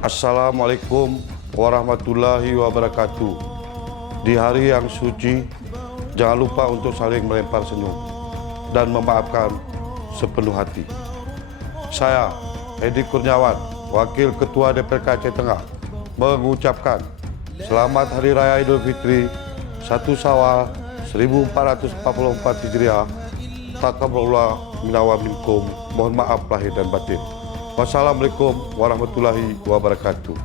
Assalamualaikum warahmatullahi wabarakatuh. Di hari yang suci, jangan lupa untuk saling melempar senyum dan memaafkan sepenuh hati. Saya, Edi Kurniawan, Wakil Ketua DPRK Aceh Tengah, mengucapkan Selamat Hari Raya Idul Fitri 1 Syawal 1444 Hijriah. Taqabbalallahu minna wa minkum. Mohon maaf lahir dan batin. Wassalamualaikum warahmatullahi wabarakatuh.